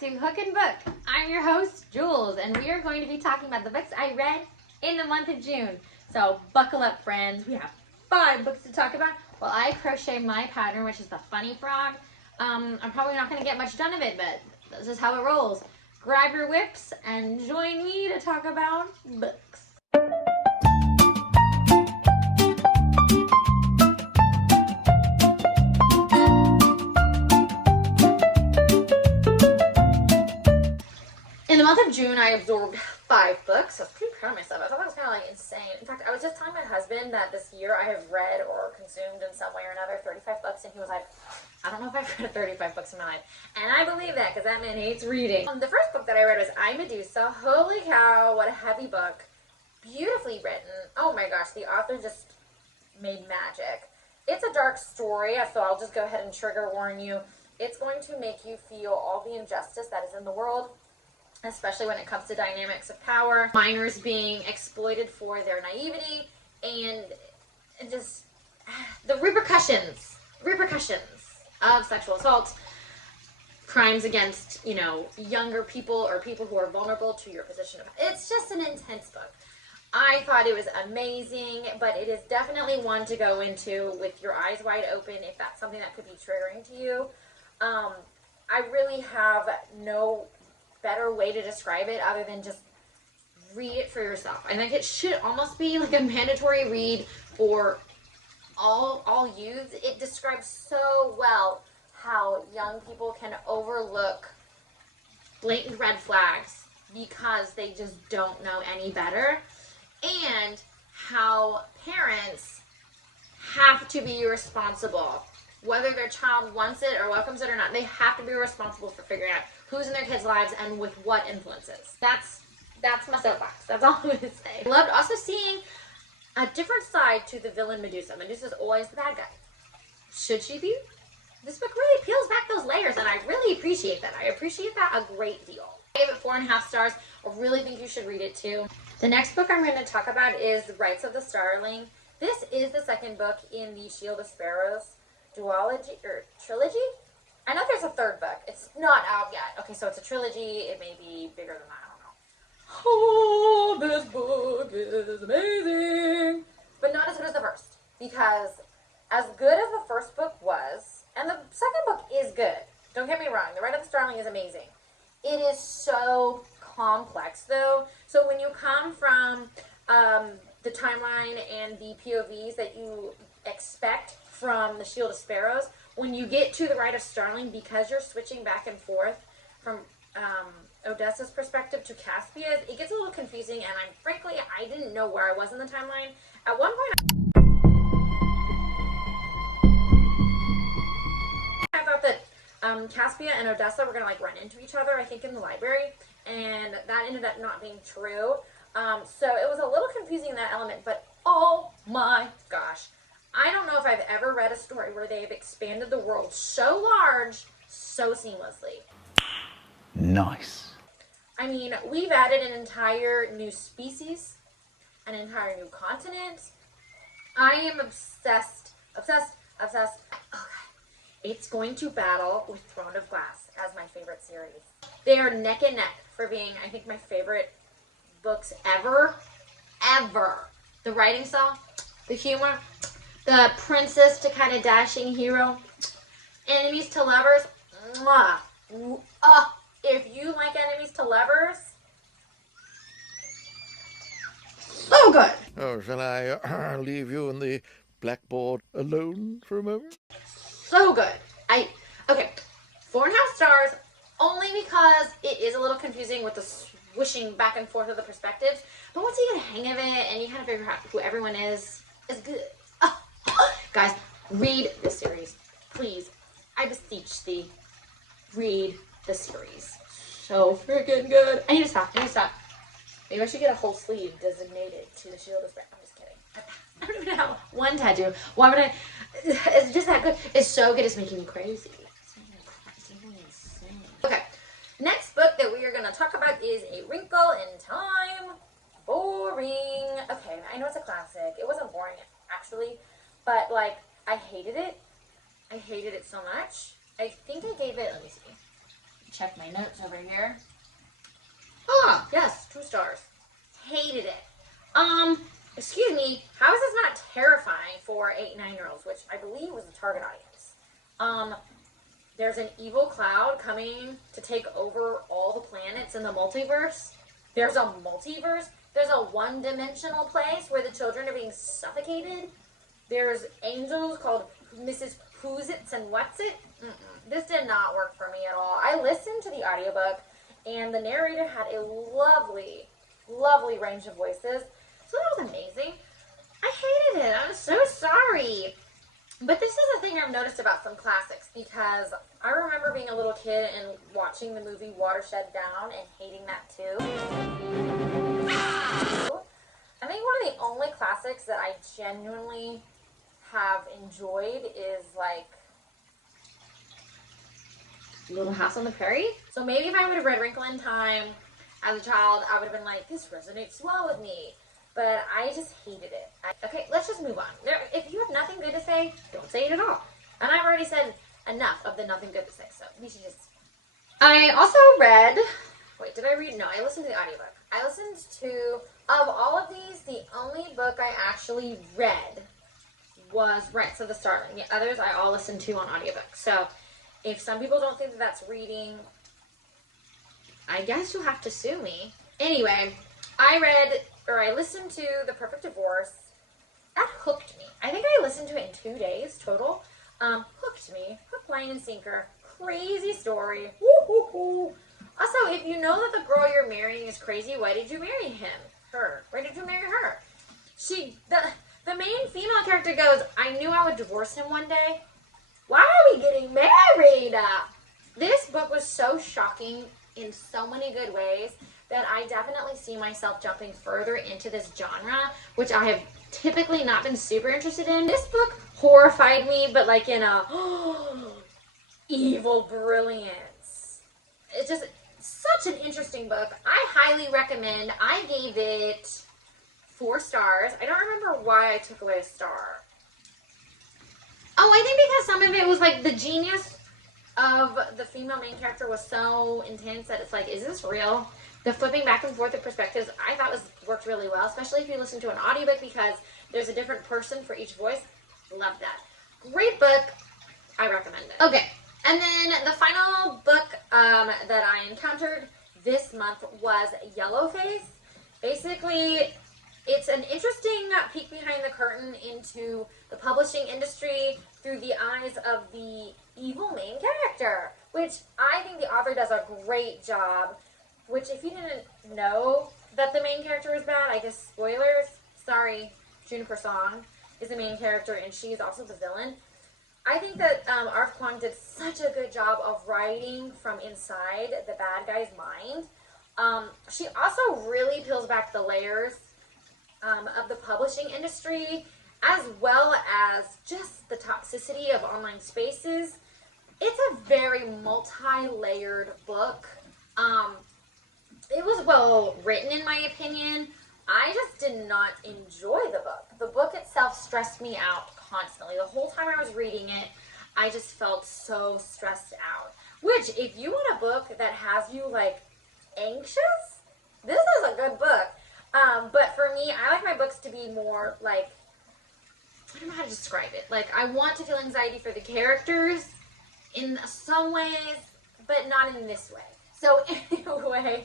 back to Hook and Book. I'm your host, Jules, and we are going to be talking about the books I read in the month of June. So buckle up, friends. We have 5 books to talk about while I crochet my pattern, which is the Funny Frog. I'm probably not going to get much done of it, but this is how it rolls. Grab your whips and join me to talk about books. In the month of June, I absorbed 5 books. I was pretty proud of myself. I thought that was kind of like insane. In fact, I was just telling my husband that this year I have read or consumed in some way or another 35 books, and he was like, I don't know if I've read 35 books in my life. And I believe that because that man hates reading. The first book that I read was I, Medusa. Holy cow, what a heavy book. Beautifully written. Oh my gosh, the author just made magic. It's a dark story, so I'll just go ahead and trigger warn you. It's going to make you feel all the injustice that is in the world, especially when it comes to dynamics of power, minors being exploited for their naivety, and just the repercussions of sexual assault, crimes against, younger people or people who are vulnerable to your position. It's just an intense book. I thought it was amazing, but it is definitely one to go into with your eyes wide open if that's something that could be triggering to you. I really have no better way to describe it other than just read it for yourself. I think it should almost be like a mandatory read for all youths. It describes so well how young people can overlook blatant red flags because they just don't know any better, and how parents have to be responsible. Whether their child wants it or welcomes it or not, they have to be responsible for figuring out who's in their kids' lives and with what influences. That's my soapbox. That's all I'm going to say. I loved also seeing a different side to the villain Medusa. Medusa's always the bad guy. Should she be? This book really peels back those layers, and I really appreciate that. I appreciate that a great deal. I gave it 4.5 stars. I really think you should read it too. The next book I'm going to talk about is The Rights of the Starling. This is the second book in the Shield of Sparrows duology or trilogy. I know there's a third book. It's not out yet. Okay, so it's a trilogy. It may be bigger than that. I don't know. Oh, this book is amazing. But not as good as the first. Because as good as the first book was, and the second book is good. Don't get me wrong. The Right of the Starling is amazing. It is so complex, though. So when you come from the timeline and the POVs that you expect from the Shield of Sparrows, when you get to the Right of Starling, because you're switching back and forth from Odessa's perspective to Caspia's, it gets a little confusing, and frankly, I didn't know where I was in the timeline. At one point, I thought that Caspia and Odessa were going to run into each other, I think, in the library, and that ended up not being true. So it was a little confusing in that element, but oh my gosh. I don't know if I've ever read a story where they've expanded the world so large, so seamlessly. Nice. I mean, we've added an entire new species, an entire new continent. I am obsessed. Okay. It's going to battle with Throne of Glass as my favorite series. They are neck and neck for being, I think, my favorite books ever. The writing style, the humor, the princess to kind of dashing hero, enemies to lovers. Mwah. If you like enemies to lovers, so good. Oh, shall I leave you and the blackboard alone for a moment? So good. Okay, 4.5 stars, only because it is a little confusing with the swishing back and forth of the perspectives. But once you get a hang of it and you kind of figure out who everyone is good. Guys, read the series. Please, I beseech thee, read the series. So freaking good. I need to stop. Maybe I should get a whole sleeve designated to the Shield of Sparrows. I'm just kidding. I don't even have one tattoo. Why would I? It's just that good. It's so good. It's making me crazy. It's making me insane. Okay. Next book that we are going to talk about is A Wrinkle in Time. Boring. Okay, I know it's a classic. It wasn't boring, actually. But, I hated it. I hated it so much. I think I gave it, let me see, check my notes over here. Ah, yes, 2 stars. Hated it. Excuse me, how is this not terrifying for 8, 9-year-olds, which I believe was the target audience? There's an evil cloud coming to take over all the planets in the multiverse. There's a multiverse. There's a one-dimensional place where the children are being suffocated. There's angels called Mrs. Who's-Its and What's-It. This did not work for me at all. I listened to the audiobook, and the narrator had a lovely, lovely range of voices. So that was amazing. I hated it. I'm so sorry. But this is a thing I've noticed about some classics, because I remember being a little kid and watching the movie Watershed Down and hating that too. I think one of the only classics that I genuinely have enjoyed is like Little House on the Prairie. So maybe if I would have read Wrinkle in Time as a child, I would have been like, this resonates well with me. But I just hated it. Okay, let's just move on. If you have nothing good to say, don't say it at all. And I've already said enough of the nothing good to say, so we should just... I also read... Wait, did I read? No, I listened to the audiobook. I listened to... Of all of these, the only book I actually read was Rights of the Starling. The others I all listened to on audiobook. So if some people don't think that that's reading, I guess you'll have to sue me. Anyway, I listened to The Perfect Divorce. That hooked me. I think I listened to it in 2 days total. Hooked me. Hook, line, and sinker. Crazy story. Woo-hoo-hoo. Also, if you know that the girl you're marrying is crazy, why did you marry him? Her. Why did you marry her? The main female character goes, I knew I would divorce him one day. Why are we getting married? This book was so shocking in so many good ways that I definitely see myself jumping further into this genre, which I have typically not been super interested in. This book horrified me, but like in a evil brilliance. It's just such an interesting book. I highly recommend. I gave it 4 stars. I don't remember why I took away a star. Oh, I think because some of it was like the genius of the female main character was so intense that it's like, is this real? The flipping back and forth of perspectives I thought worked really well, especially if you listen to an audiobook because there's a different person for each voice. Love that. Great book. I recommend it. Okay, and then the final book that I encountered this month was Yellowface. Basically, it's an interesting peek behind the curtain into the publishing industry through the eyes of the evil main character, which I think the author does a great job. Which, if you didn't know that the main character is bad, I guess spoilers. Sorry, Juniper Song is the main character, and she's also the villain. I think that Arf Kwong did such a good job of writing from inside the bad guy's mind. She also really peels back the layers of the publishing industry, as well as just the toxicity of online spaces. It's a very multi-layered book. It was well written, in my opinion. I just did not enjoy the book. The book itself stressed me out constantly. The whole time I was reading it, I just felt so stressed out. Which, if you want a book that has you, like, anxious, this is a good book. But for me, I like my books to be more, like, I don't know how to describe it. Like, I want to feel anxiety for the characters in some ways, but not in this way. So anyway,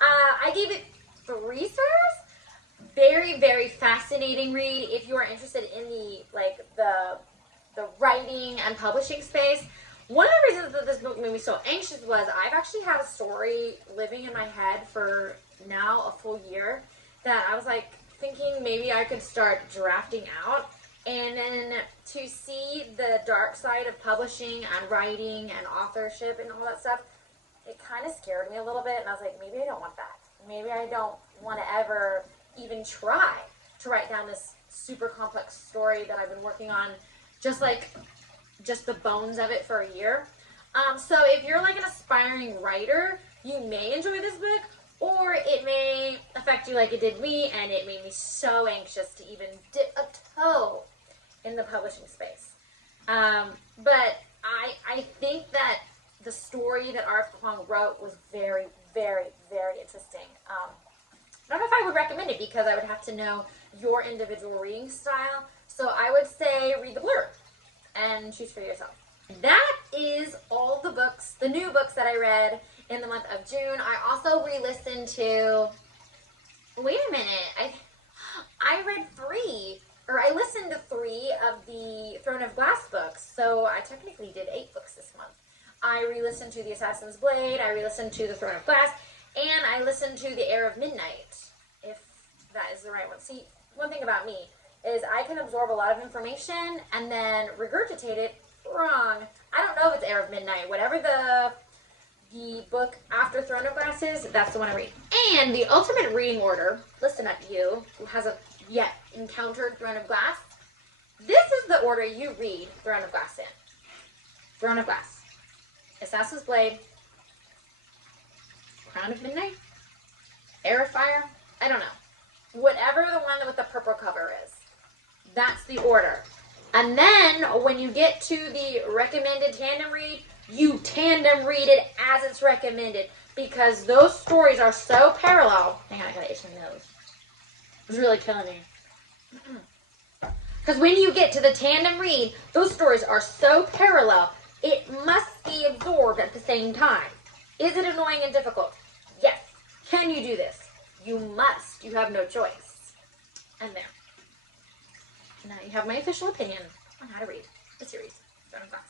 I gave it 3 stars. Very, very fascinating read. If you are interested in the writing and publishing space, one of the reasons that this book made me so anxious was I've actually had a story living in my head for now a full year that I was like thinking maybe I could start drafting out. And then to see the dark side of publishing and writing and authorship and all that stuff, it kind of scared me a little bit, and I was like, maybe I don't want that. Maybe I don't want to ever even try to write down this super complex story that I've been working on, just the bones of it for a year. So if you're like an aspiring writer, you may enjoy this book, or it may affect you like it did me, and it made me so anxious to even dip a toe in the publishing space. But I think that the story that R.F. Jessica Huang wrote was very, very, very interesting. I don't know if I would recommend it because I would have to know your individual reading style. So I would say read the blurb and choose for yourself. That is all the books, the new books that I read in the month of June. I also re-listened to, wait a minute, I read I listened to 3 of the Throne of Glass books, so I technically did 8 books this month. I re-listened to The Assassin's Blade, I re-listened to The Throne of Glass, and I listened to The Heir of Midnight, if that is the right one. See, one thing about me is I can absorb a lot of information and then regurgitate it wrong. I don't know if it's Heir of Midnight. Whatever the book after Throne of Glass is, that's the one I read. And the ultimate reading order, listen up you, who hasn't yet encountered Throne of Glass, this is the order you read Throne of Glass in. Throne of Glass, Assassin's Blade, Crown of Midnight, Heir of Fire, I don't know. Whatever the one with the purple cover is, that's the order. And then when you get to the recommended tandem read, you tandem read it as it's recommended because those stories are so parallel. Hang on, I gotta itch my nose. It's really killing me. Because when you get to the tandem read, those stories are so parallel, it must be absorbed at the same time. Is it annoying and difficult? Yes. Can you do this? You must. You have no choice. And there. Now you have my official opinion on how to read the series, Throne of Glass.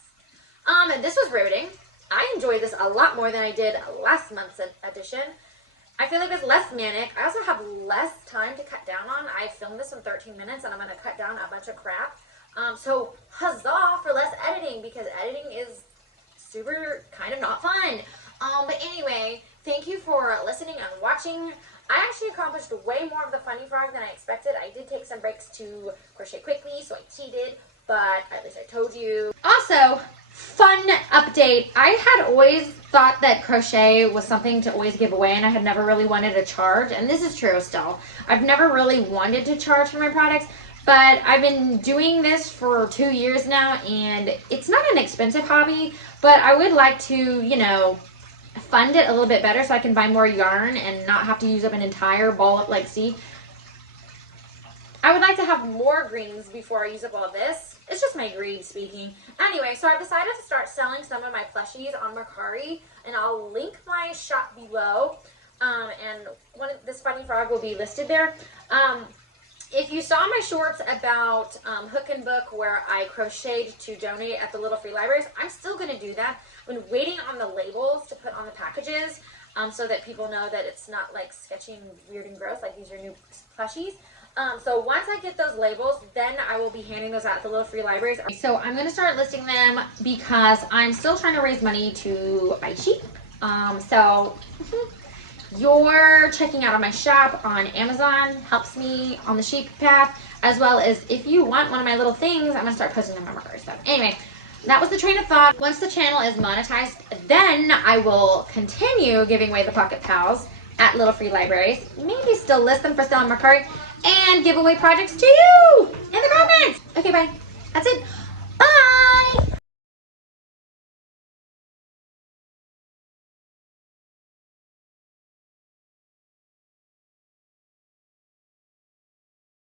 This was riveting. I enjoyed this a lot more than I did last month's edition. I feel like it's less manic. I also have less time to cut down on. I filmed this in 13 minutes and I'm going to cut down a bunch of crap. So huzzah for less editing because editing is super kind of not fun. But anyway, thank you for listening and watching. I actually accomplished way more of the funny frog than I expected. I did take some breaks to crochet quickly, so I cheated, but at least I told you. Also, fun update. I had always thought that crochet was something to always give away, and I had never really wanted to charge, and this is true still. I've never really wanted to charge for my products, but I've been doing this for 2 years now, and it's not an expensive hobby, but I would like to, you know, fund it a little bit better so I can buy more yarn and not have to use up an entire ball of, like, see, I would like to have more greens before I use up all of this. It's just my greed speaking. Anyway, so I've decided to start selling some of my plushies on Mercari, and I'll link my shop below, and this funny frog will be listed there. If you saw my shorts about Hook and Book where I crocheted to donate at the Little Free Libraries, I'm still going to do that. I've been waiting on the labels to put on the packages so that people know that it's not like sketchy and weird and gross, like these are new plushies. So once I get those labels, then I will be handing those out at the Little Free Libraries. So I'm going to start listing them because I'm still trying to raise money to buy sheep. You're checking out on my shop on Amazon helps me on the sheep path, as well as if you want one of my little things, I'm going to start posting them on Mercari stuff. Anyway, that was the train of thought. Once the channel is monetized, then I will continue giving away the Pocket Pals at Little Free Libraries. Maybe still list them for sale on Mercari and give away projects to you in the comments.